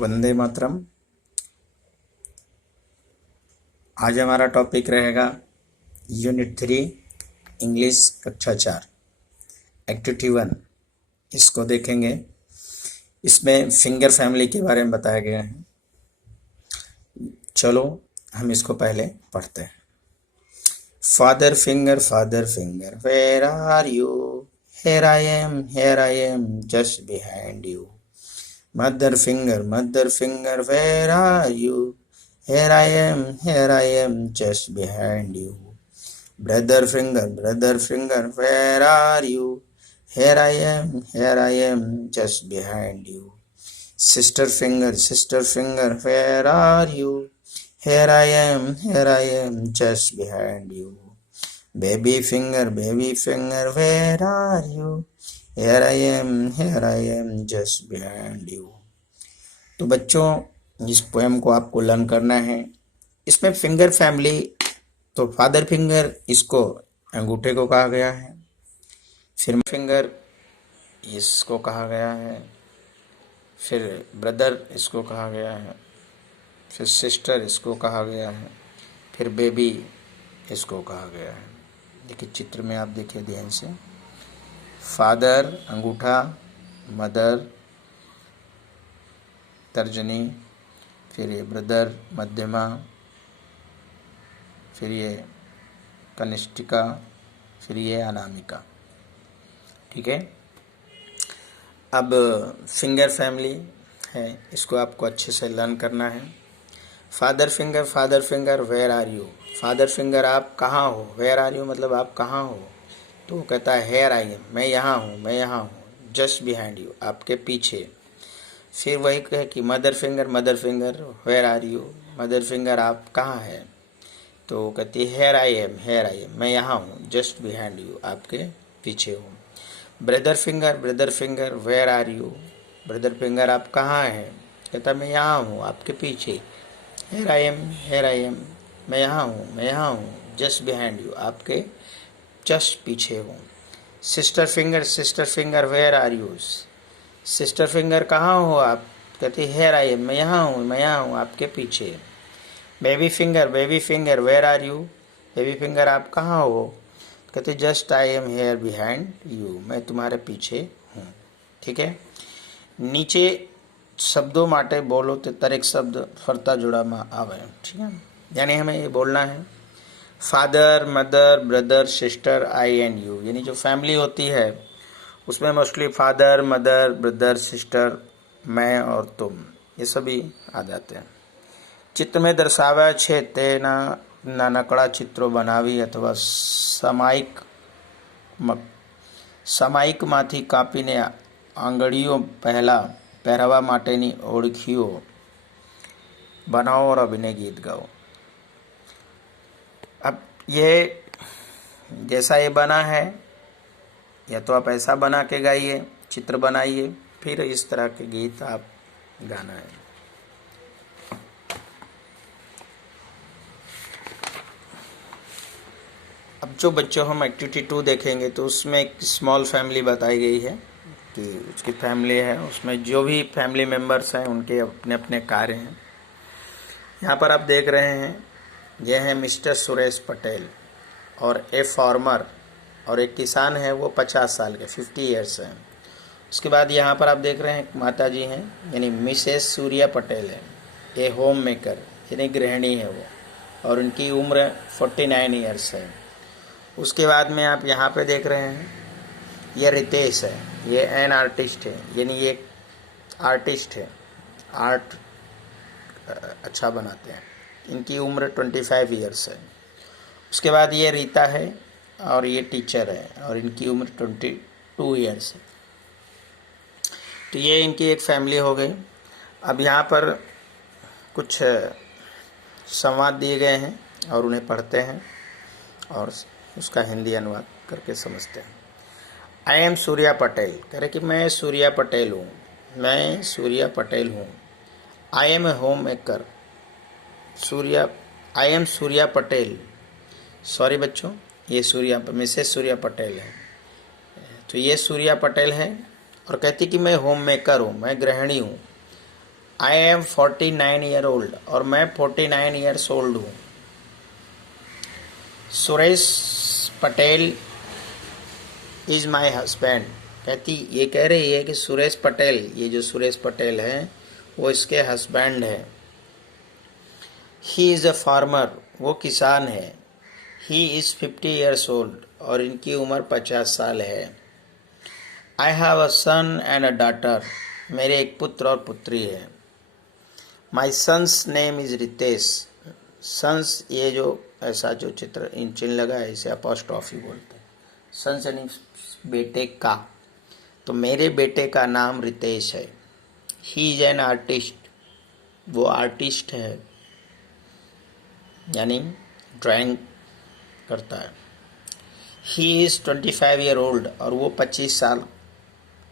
वंदे मातरम। आज हमारा टॉपिक रहेगा यूनिट 3 इंग्लिश कक्षा 4 एक्टिविटी 1। इसको देखेंगे। इसमें फिंगर फैमिली के बारे में बताया गया है। चलो हम इसको पहले पढ़ते हैं। Father finger where are you, here I am just behind you. Mother finger where are you, here I am just behind you. Brother finger, where are you? Here I am just behind you. Sister finger, where are you? Here I am just behind you. Baby finger, where are you? Here I am just behind you. तो बच्चों, इस poem को आपको learn करना है। इसमें finger family, तो father finger इसको अंगूठे को कहा गया है, फिर फिंगर इसको कहा गया है, फिर ब्रदर इसको कहा गया है, फिर सिस्टर इसको कहा गया है, फिर बेबी इसको कहा गया है। देखिए चित्र में आप देखिए ध्यान से। फादर अंगूठा, मदर तर्जनी, फिर ये ब्रदर मध्यमा, फिर ये कनिष्ठिका, फिर ये अनामिका। ठीक है। अब फिंगर फैमिली है, इसको आपको अच्छे से लर्न करना है। Father finger where are you. Father finger आप कहाँ हो, वेयर आर यू मतलब आप कहाँ हो। तो वो कहता है हेयर आई एम, मैं यहाँ हूँ। जस्ट बिहाइंड यू, आपके पीछे। फिर वही कहे कि mother finger where are you, mother finger आप कहाँ है। तो कहती है हेयर आई एम, मैं यहाँ हूँ, जस्ट बिहाइंड यू, आपके पीछे हूँ। Brother finger where are you, brother finger आप कहाँ हैं। कहता मैं यहाँ हूँ, आपके पीछे। हेयर आई एम, मैं यहाँ हूँ, जस्ट बिहाइंड यू, आपके जस्ट पीछे हूँ। Sister finger where are you, sister finger कहाँ हो आप। कहती हेयर आई एम, मैं यहाँ हूँ, आपके पीछे। Baby finger where are you, baby finger आप कहाँ हो। कहते just I am here behind you, मैं तुम्हारे पीछे हूँ। ठीक है। નીચે શબ્દો માટે બોલો તે દરેક શબ્દ ફરતા જોડામાં આવે। ठीक है। यानी हमें ये बोलना है father mother brother sister I and you, यानी जो फैमिली होती है उसमें mostly father mother brother sister, मैं और तुम, ये सभी आ जाते हैं। चित्र में दर्शाव्યા છે તેના નાનકડા ચિત્રો બનાવી અથવા સામાયિકમાંથી કાપીને આંગળીઓ પહેરાવા માટેની ઓળખીઓ बनाओ और अभिनय गीत गाओ। अब ये जैसा ये बना है, या तो आप ऐसा बना के गाइए, चित्र बनाइए, फिर इस तरह के गीत आप गाना है। अब जो बच्चों हम एक्टिविटी 2 देखेंगे तो उसमें एक स्मॉल फैमिली बताई गई है कि उसकी फैमिली है, उसमें जो भी फैमिली मेम्बर्स हैं उनके अपने अपने कार्य हैं। यहाँ पर आप देख रहे हैं, यह है मिस्टर सुरेश पटेल और ए फार्मर, और एक किसान है वो 50 साल के 50 ईयर्स हैं। उसके बाद यहाँ पर आप देख रहे हैं माता जी हैं, यानी मिसेस सूर्या पटेल है। ए होम मेकर यानी गृहिणी है वो, और उनकी उम्र 49 ईयर्स है। उसके बाद में आप यहाँ पे देख रहे हैं, ये रितेश है, ये एन आर्टिस्ट है, यानी ये आर्टिस्ट है, आर्ट अच्छा बनाते हैं। इनकी उम्र 25 ईयर्स है। उसके बाद ये रीता है और ये टीचर है, और इनकी उम्र 22 ईयर्स है। तो ये इनकी एक फैमिली हो गई। अब यहाँ पर कुछ संवाद दिए गए हैं और उन्हें पढ़ते हैं और उसका हिंदी अनुवाद करके समझते हैं। आई एम सूर्या पटेल, कह रहे कि मैं सूर्या पटेल हूँ। I am a homemaker, I am Surya Patel. Sorry बच्चों, ये मिसेस सूर्या पटेल है, तो ये सूर्या पटेल है। और कहती कि मैं होम मेकर हूँ, मैं गृहिणी हूँ। आई एम 49 ईयर ओल्ड, और मैं 49 ईयर्स ओल्ड हूँ। Suresh Patel is my husband, कहती ये कह रही है कि सुरेश पटेल, ये जो सुरेश पटेल है वो इसके हस्बैंड है। ही इज़ अ फार्मर, वो किसान है। ही इज़ 50 ईयर्स ओल्ड, और इनकी उम्र 50 साल है। I have a son and a daughter, मेरे एक पुत्र और पुत्री है। My son's name is Ritesh, son's ये जो ऐसा जो चित्र इन चिन्ह लगा है इसे अपॉस्ट्रॉफी बोलते हैं। सन्स यानी बेटे का, तो मेरे बेटे का नाम रितेश है। ही इज एन आर्टिस्ट, वो आर्टिस्ट है, यानी ड्राइंग करता है। ही इज़ 25 ईयर ओल्ड, और वो 25 साल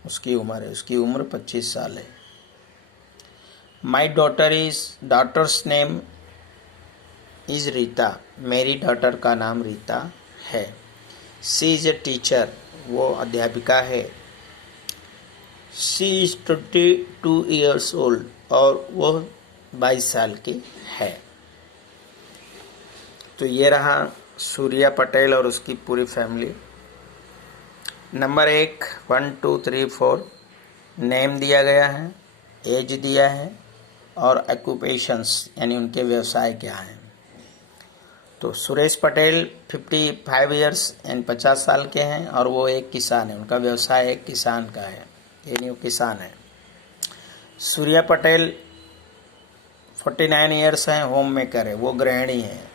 उसकी उम्र है, उसकी उम्र 25 साल है। माई डॉटर्स नेम इज़ रीता, मेरी डॉटर का नाम रीता है। सी इज़ ए टीचर, वो अध्यापिका है। शी इज़ 22 ईयर्स ओल्ड, और वो 22 साल की है। तो ये रहा सूर्या पटेल और उसकी पूरी फैमिली। नंबर 1, 1, 2, 3, 4 नेम दिया गया है, एज दिया है, और ऑक्यूपेशंस यानी उनके व्यवसाय क्या हैं। तो सुरेश पटेल 55 ईयर्स यानी 50 साल के हैं, और वो एक किसान है, उनका व्यवसाय एक किसान का है, यानी वो किसान है। सूर्या पटेल 49 ईयर्स हैं, होम मेकर है, वो गृहिणी है,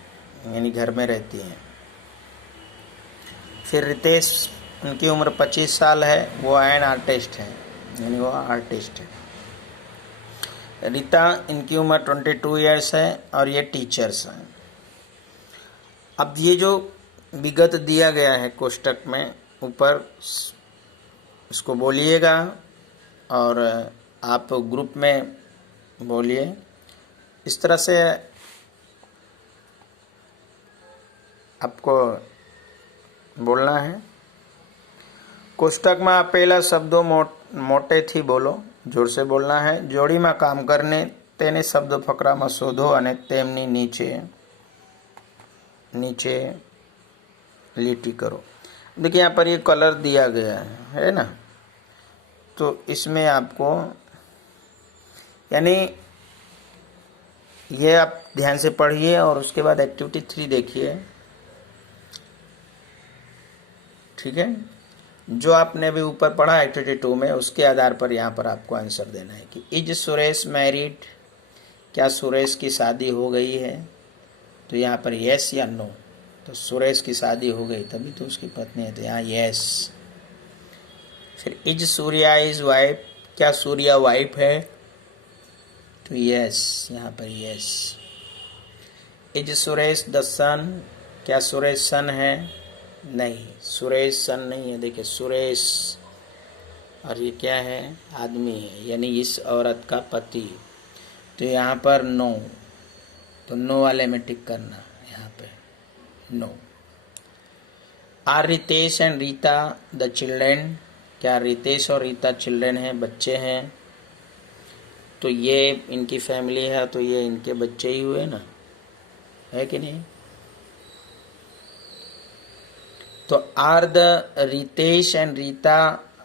यानी घर में रहती हैं। फिर रितेश, उनकी उम्र 25 साल है, वो एन आर्टिस्ट है, यानी वो आर्टिस्ट है। रीता, इनकी उम्र 22 ईयर्स है, और ये टीचर्स हैं। अब ये जो विगत दिया गया है कोष्टक में ऊपर, इसको बोलिएगा और आप ग्रुप में बोलिए। इस तरह से आपको बोलना है। कोष्टकમાં આપેલા શબ્દો મોટેથી બોલો, જોર से બોલना है। જોડીમાં કામ કરીને તેને શબ્દ ફકરામાં શોધો અને તેમની નીચે લીટી करो। देखिए यहाँ पर ये कलर दिया गया है ना, तो इसमें आपको यानी ये आप ध्यान से पढ़िए और उसके बाद एक्टिविटी 3 देखिए, ठीक है। जो आपने अभी ऊपर पढ़ा एक्टिविटी 2 में, उसके आधार पर यहाँ पर आपको आंसर देना है कि इज सुरेश मैरिड, क्या सुरेश की शादी हो गई है। तो यहाँ पर यस या नो, तो सुरेश की शादी हो गई तभी तो उसकी पत्नी है, तो यहाँ यस। फिर इज सूर्या इज वाइफ, क्या सूर्या वाइफ है, तो यस, यहाँ पर यस। इज सुरेश द सन, क्या सुरेश सन है, नहीं, सुरेश सन नहीं है। देखिए सुरेश, और ये क्या है, आदमी है, यानी इस औरत का पति। तो यहाँ पर नो, तो नो वाले में टिक करना, यहाँ पे no. Are Ritesh and Rita the children, क्या रितेश और रीता चिल्ड्रेन हैं, बच्चे हैं। तो ये इनकी फैमिली है, तो ये इनके बच्चे ही हुए ना, है कि नहीं। तो are the Ritesh and Rita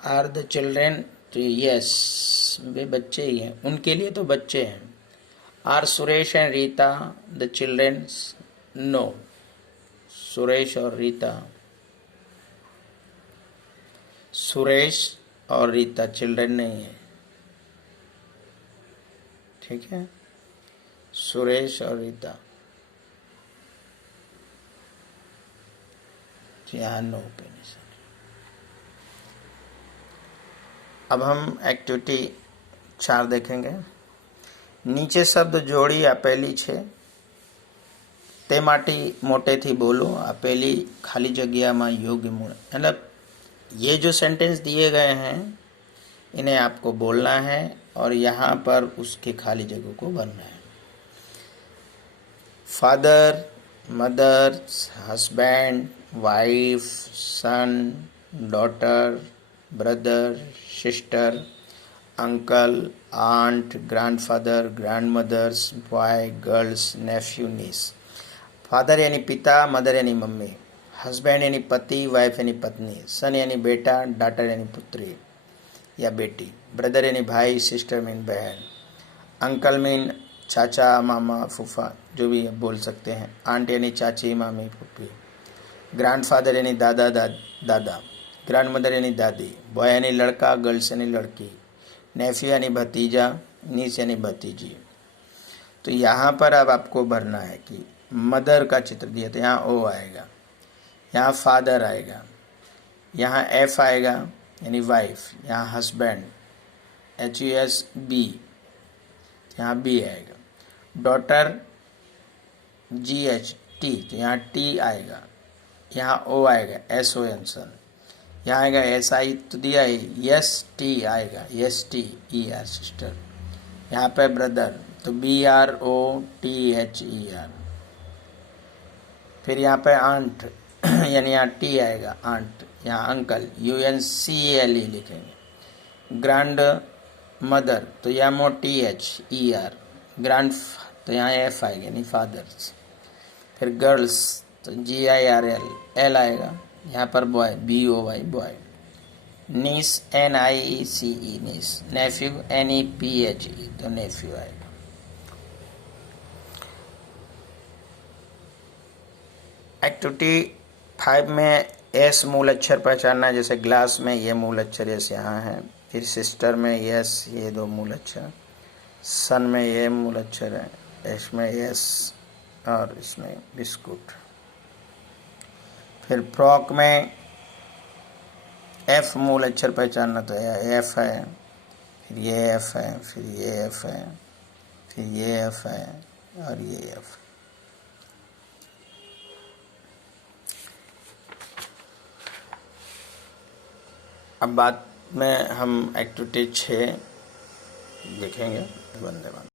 are the children, तो यस, वे बच्चे ही हैं, उनके लिए तो बच्चे हैं। Are Suresh and Rita the children, no, Suresh और रीता, सुरेश और रीता चिल्ड्रेन नहीं है, ठीक है, सुरेश और रीता, यहाँ नो पे निशान। अब हम एक्टिविटी 4 देखेंगे। નીચે શબ્દ જોડી આપેલી છે તે માટે મોટેથી બોલો, આપેલી ખાલી જગ્યામાં યોગ્ય મૂળ, मतलब ये जो सेंटेंस दिए गए हैं इन्हें आपको बोलना है और यहाँ पर उसके खाली जगह को भरना है। Father, mother, husband, wife, son, daughter, brother, sister, uncle, aunt, grandfather, grandmothers, boy, girls, nephew, niece. Father यानी पिता, मदर यानी मम्मी, हस्बैंड यानी पति, वाइफ यानी पत्नी, सन यानी बेटा, डॉटर यानी पुत्री या बेटी, ब्रदर यानी भाई, सिस्टर मीन बहन, अंकल मीन चाचा, मामा, फूफा, जो भी बोल सकते हैं, आंट यानी चाची, मामी, फूफी, ग्रैंडफादर यानी दादा दादा, ग्रैंडमदर यानी दादी, बॉय यानी लड़का, गर्ल्स यानी लड़की, नेफ्यू यानी भतीजा, नीस यानी भतीजी। तो यहाँ पर अब आपको भरना है कि मदर का चित्र दिया तो यहाँ ओ आएगा, यहाँ फादर आएगा, यहाँ एफ आएगा यानी वाइफ, यहाँ हस्बैंड HUSB, यहाँ बी आएगा, डॉटर GHT, तो यहाँ T आएगा, यहाँ O आएगा SON सन, यहाँ आएगा SI तो दिया है, ST आएगा, STER सिस्टर, यहाँ पे ब्रदर तो BROTHER, फिर यहाँ पे आंट यानी यहाँ T आएगा आंट, यहाँ अंकल UNCLE लिखेंगे, ग्रैंड मदर तो यहाँ THER, ग्रैंड तो यहाँ F आएगा यानी फादर्स, फिर गर्ल्स तो GIRL आएगा, यहाँ पर बॉय BOY बॉय, नीस NIECE नीस, नेफ्यू NEPHE तो नेफ्यू आएगा। एक्टिविटी 5 में एस मूल अक्षर पहचानना, जैसे ग्लास में ये मूल अक्षर जैसे यहाँ है, फिर सिस्टर में यस ये 2 मूल अक्षर, सन में ये मूल अक्षर है, इसमें यस और इसमें बिस्कुट, फिर फ्रॉक में एफ मूल अक्षर पहचानना तो एफ है, फिर ये एफ है, फिर ये एफ है, फिर ये एफ है और ये एफ। अब बाद में हम एक्टिविटी 6 देखेंगे। वंदे मातरम।